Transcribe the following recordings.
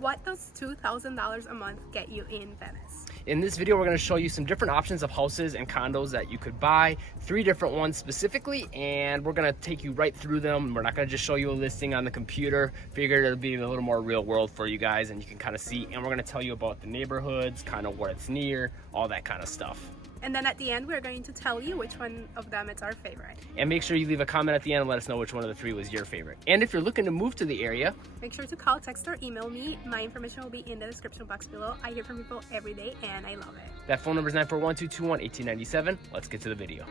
What does $2,000 a month get you in Venice? In this video, we're going to show you some different options of houses and condos that you could buy, 3 different ones specifically, and we're going to take you right through them. We're not going to just show you a listing on the computer. Figured it'll be a little more real world for you guys and you can kind of see, and we're going to tell you about the neighborhoods, kind of where it's near, all that kind of stuff. And then at the end, we're going to tell you which one of them is our favorite. And make sure you leave a comment at the end and let us know which one of the 3 was your favorite. And if you're looking to move to the area, make sure to call, text, or email me. My information will be in the description box below. I hear from people every day and I love it. That phone number is 941-221-1897. Let's get to the video.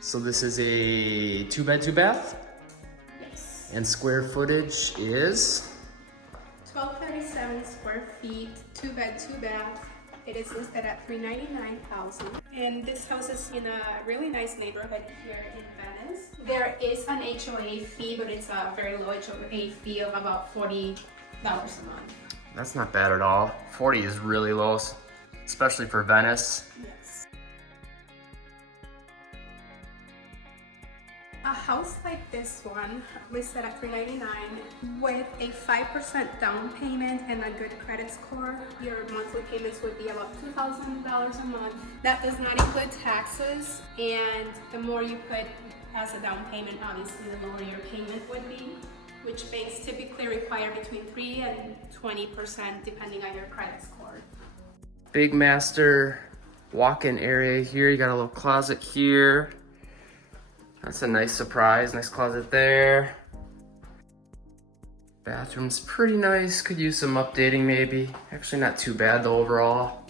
So this is a 2-bed, 2-bath? Yes. And square footage is? 1,237 square feet, 2-bed, 2-bath. It is listed at $399,000. And this house is in a really nice neighborhood here in Venice. There is an HOA fee, but it's a very low HOA fee of about $40 a month. That's not bad at all. 40 is really low, especially for Venice. Yes. A house like this one, listed at $399,000 with a 5% down payment and a good credit score, your monthly payments would be about $2,000 a month. That does not include taxes, and the more you put as a down payment, obviously the lower your payment would be, which banks typically require between 3 and 20% depending on your credit score. Big master walk-in area here. You got a little closet here. That's a nice surprise, nice closet there. Bathroom's pretty nice, could use some updating maybe. Actually not too bad though overall.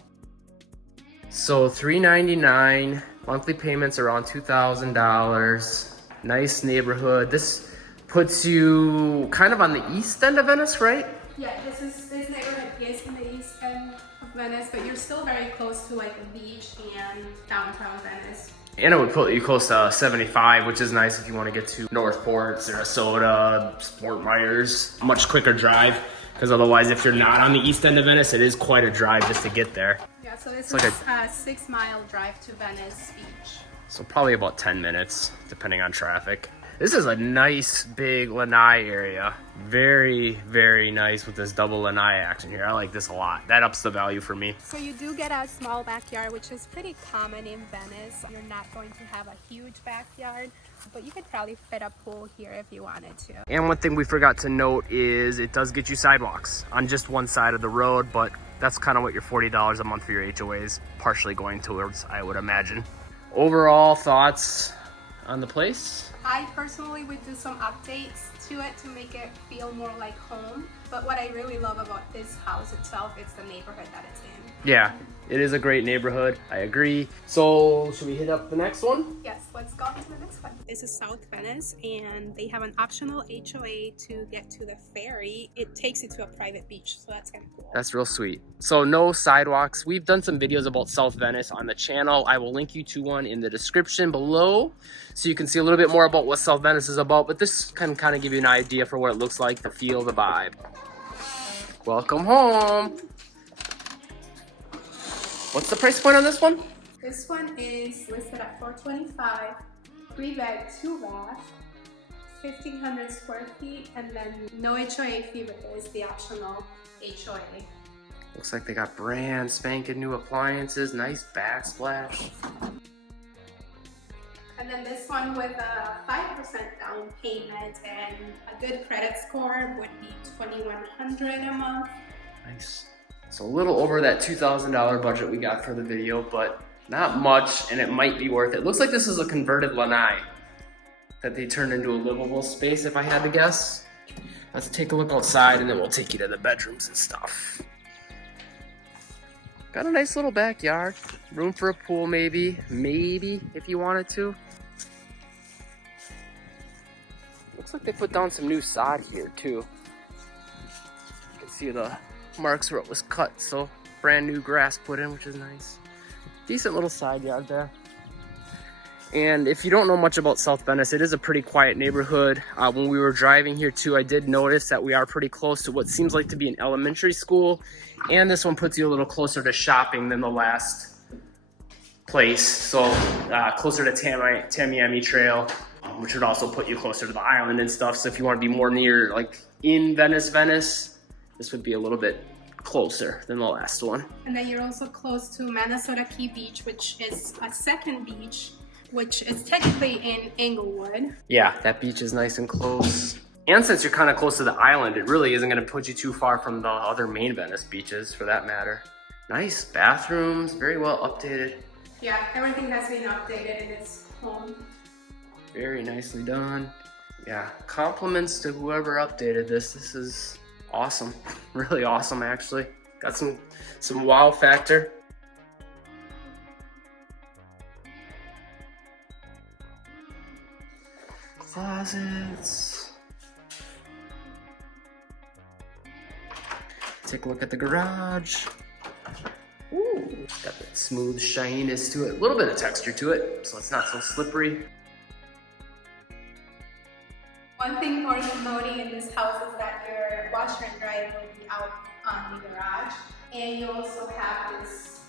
So $399, monthly payments around $2,000. Nice neighborhood. This puts you kind of on the east end of Venice, right? Yeah, this neighborhood is in the east end of Venice, but you're still very close to like the beach and downtown Venice. And it would put you close to 75, which is nice if you want to get to Northport, Sarasota, Fort Myers. Much quicker drive, because otherwise if you're not on the east end of Venice, it is quite a drive just to get there. Yeah, so this is like a 6-mile drive to Venice Beach. So probably about 10 minutes, depending on traffic. This is a nice big lanai area. Very, very nice with this double lanai action here. I like this a lot. That ups the value for me. So you do get a small backyard, which is pretty common in Venice. You're not going to have a huge backyard, but you could probably fit a pool here if you wanted to. And one thing we forgot to note is it does get you sidewalks on just one side of the road, but that's kind of what your $40 a month for your HOA is partially going towards, I would imagine. Overall thoughts on the place? I personally would do some updates to it to make it feel more like home. But what I really love about this house itself is the neighborhood that it's in. Yeah, it is a great neighborhood. I agree. So should we hit up the next one? Yes, let's go to the next one. This is South Venice, and they have an optional HOA to get to the ferry. It takes you to a private beach, so that's kind of cool. That's real sweet. So no sidewalks. We've done some videos about South Venice on the channel. I will link you to one in the description below so you can see a little bit more about what South Venice is about, but this can kind of give you an idea for what it looks like, the feel, the vibe. Welcome home. What's the price point on this one? This one is listed at $425, 3-bed, 2-bath, 1,500 square feet, and then no HOA fee, but there is the optional HOA. Looks like they got brand spanking new appliances, nice backsplash. And then this one with a 5% down payment and a good credit score would be $2,100 a month. Nice. So a little over that $2,000 budget we got for the video, but not much, and it might be worth it. Looks like this is a converted lanai that they turned into a livable space, if I had to guess. Let's take a look outside, and then we'll take you to the bedrooms and stuff. Got a nice little backyard. Room for a pool, maybe if you wanted to. Looks like they put down some new sod here, too. You can see the marks where it was cut, so brand new grass put in, which is nice. Decent little side yard there. And if you don't know much about South Venice, it is a pretty quiet neighborhood. When we were driving here too, I did notice that we are pretty close to what seems like to be an elementary school. And this one puts you a little closer to shopping than the last place. So closer to Tamiami Trail, which would also put you closer to the island and stuff. So if you want to be more near, like in Venice, this would be a little bit closer than the last one. And then you're also close to Minnesota Key Beach, which is a second beach, which is technically in Inglewood. Yeah, that beach is nice and close. And since you're kind of close to the island, it really isn't going to put you too far from the other main Venice beaches for that matter. Nice bathrooms, very well updated. Yeah, everything has been updated in this home. Very nicely done. Yeah, compliments to whoever updated this. This is awesome. Really awesome, actually. Got some wow factor. Closets. Take a look at the garage. Ooh, got that smooth shininess to it. A little bit of texture to it, so it's not so slippery. One thing worth noting in this house is that your washer and dryer will be out on the garage, and you also have this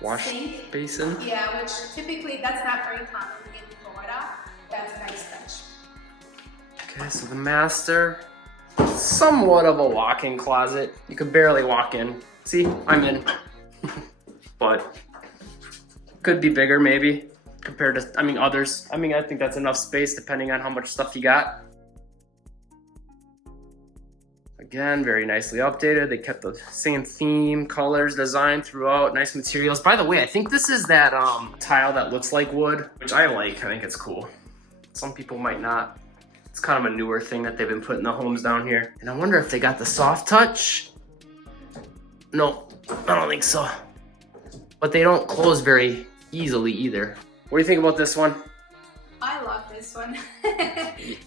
Wash sink. basin. Yeah, which typically that's not very common in Florida. That's a nice touch. Okay, so the master, somewhat of a walk-in closet. You could barely walk in. See, I'm in. But could be bigger maybe compared to, others. I think that's enough space depending on how much stuff you got. Again, very nicely updated. They kept the same theme, colors, design throughout, nice materials. By the way, I think this is that tile that looks like wood, which I like. I think it's cool. Some people might not. It's kind of a newer thing that they've been putting in the homes down here. And I wonder if they got the soft touch. No, I don't think so. But they don't close very easily either. What do you think about this one? I love this one.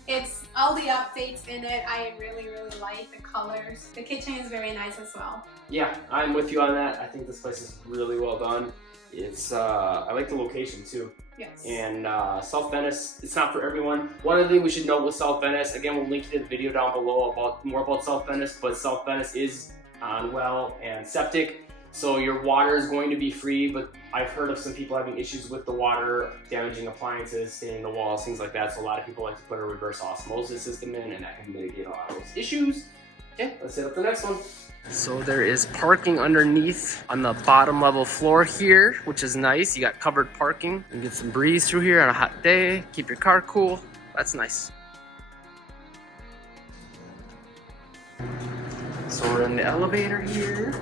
It's all the updates in it. I really like the colors. The kitchen is very nice as well. Yeah, I'm with you on that. I think this place is really well done. It's I like the location too. Yes. And South Venice, it's not for everyone. One other thing we should note with South Venice, again, we'll link to the video down below about more about South Venice, but South Venice is on well and septic. So your water is going to be free, but I've heard of some people having issues with the water, damaging appliances, staining the walls, things like that. So a lot of people like to put a reverse osmosis system in, and that can mitigate a lot of those issues. Okay, let's hit up the next one. So there is parking underneath on the bottom level floor here, which is nice. You got covered parking and get some breeze through here on a hot day. Keep your car cool. That's nice. So we're in the elevator here.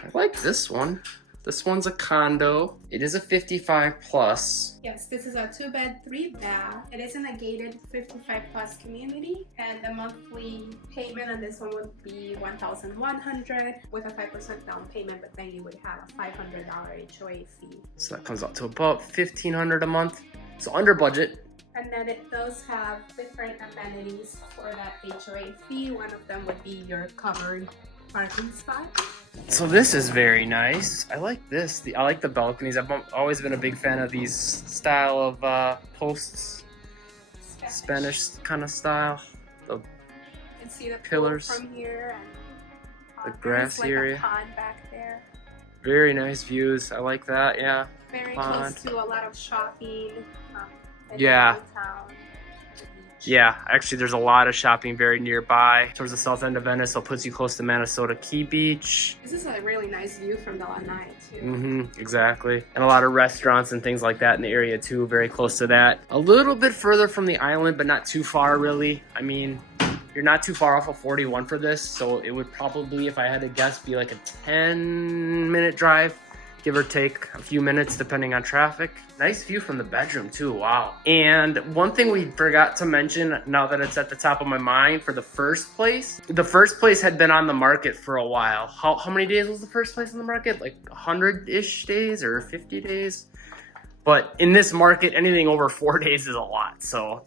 I like this one. This one's a condo. It is a 55 plus. Yes, this is a 2-bed, 3-bath. It is in a gated 55 plus community, and the monthly payment on this one would be $1,100 with a 5% down payment, but then you would have a $500 HOA fee. So that comes out to about $1,500 a month. So under budget. And then it does have different amenities for that HOA fee. One of them would be your covered parking spot. So this is very nice. I like this. I like the balconies. I've always been a big fan of these style of posts. Spanish kind of style. The you can see the pillars from here, and the grass like area. A pond back there. Very nice views. I like that. Yeah. Very pond. close to a lot of shopping. Yeah. Downtown. Yeah, actually there's a lot of shopping very nearby towards the south end of Venice, so it puts you close to Minnesota Key Beach. This is a really nice view from the lanai too. Exactly. And a lot of restaurants and things like that in the area too, very close to that. A little bit further from the island, but not too far really. I mean, you're not too far off of 41 for this, so it would probably, if I had to guess, be like a 10-minute drive give or take a few minutes depending on traffic. Nice view from the bedroom too, wow. And one thing we forgot to mention, now that it's at the top of my mind, for the first place had been on the market for a while. How many days was the first place on the market? Like 100-ish days or 50 days? But in this market, anything over 4 days is a lot. So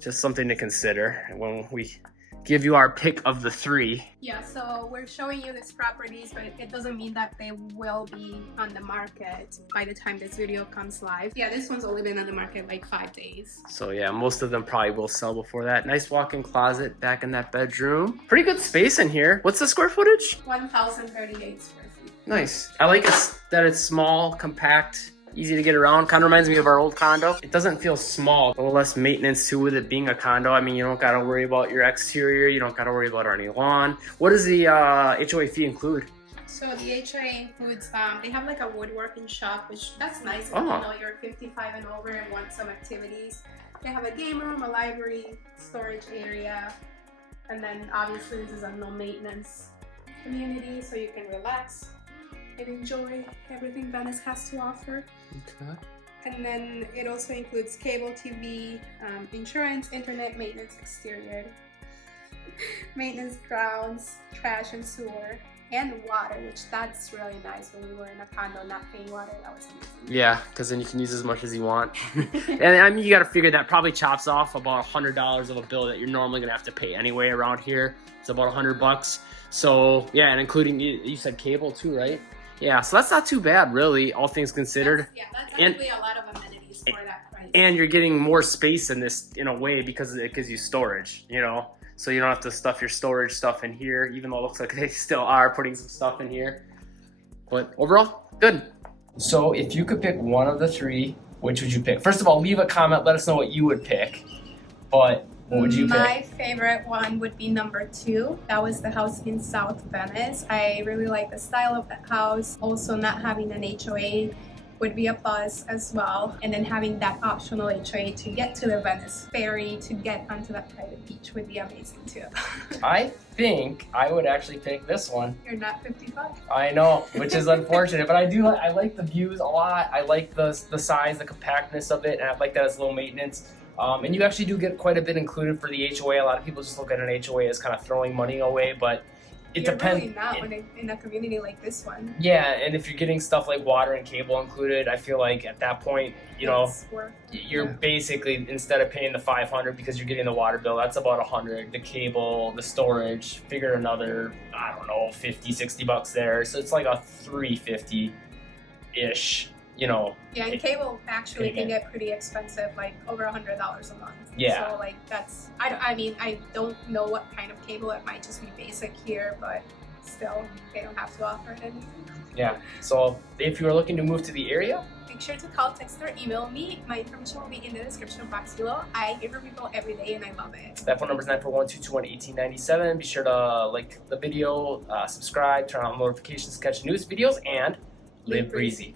just something to consider when we give you our pick of the 3. Yeah, so we're showing you these properties, but it doesn't mean that they will be on the market by the time this video comes live. Yeah, this one's only been on the market like 5 days. So yeah, most of them probably will sell before that. Nice walk-in closet back in that bedroom. Pretty good space in here. What's the square footage? 1,038 square feet. Nice. I like that it's small, compact, easy to get around. Kind of reminds me of our old condo. It doesn't feel small. A little less maintenance too with it being a condo. I mean, you don't gotta worry about your exterior. You don't gotta worry about any lawn. What does the HOA fee include? So the HOA includes, they have like a woodworking shop, which that's nice if you know you're 55 and over and want some activities. They have a game room, a library, storage area, and then obviously this is a no maintenance community, so you can relax and enjoy everything Venice has to offer. Okay. And then it also includes cable TV, insurance, internet, maintenance, exterior, maintenance, grounds, trash and sewer, and water, which that's really nice. When we were in a condo not paying water, that was amazing. Yeah, because then you can use as much as you want. And I mean, you got to figure that probably chops off about $100 of a bill that you're normally gonna have to pay anyway around here. It's about $100. So yeah, and including, you said cable too, right? Yeah, so that's not too bad, really, all things considered. That's actually a lot of amenities for that price. And you're getting more space in this, in a way, because it gives you storage, you know? So you don't have to stuff your storage stuff in here, even though it looks like they still are putting some stuff in here. But overall, good. So if you could pick one of the 3, which would you pick? First of all, leave a comment, let us know what you would pick. But what would you pick? My favorite one would be number 2. That was the house in South Venice. I really like the style of that house. Also, not having an HOA would be a plus as well. And then having that optional HOA to get to the Venice ferry to get onto that private beach would be amazing too. I think I would actually pick this one. You're not 55. I know, which is unfortunate, but I like the views a lot. I like the size, the compactness of it, and I like that it's low maintenance. And you actually do get quite a bit included for the HOA. A lot of people just look at an HOA as kind of throwing money away, but it depends. Really not in a community like this one. Yeah, and if you're getting stuff like water and cable included, I feel like at that point, you know, you're basically, instead of paying the $500 because you're getting the water bill, that's about $100. The cable, the storage, figure another, I don't know, $50-$60 there. So it's like a $350-ish. You know, yeah, and cable actually can get pretty expensive, like over $100 a month. Yeah. So like that's, I mean, I don't know what kind of cable. It might just be basic here, but still, they don't have to offer it anything. Yeah. So if you are looking to move to the area, make sure to call, text, or email me. My information will be in the description box below. I give people every day, and I love it. That phone number is 941-221-1897. Be sure to like the video, subscribe, turn on notifications to catch newest videos, and live breezy.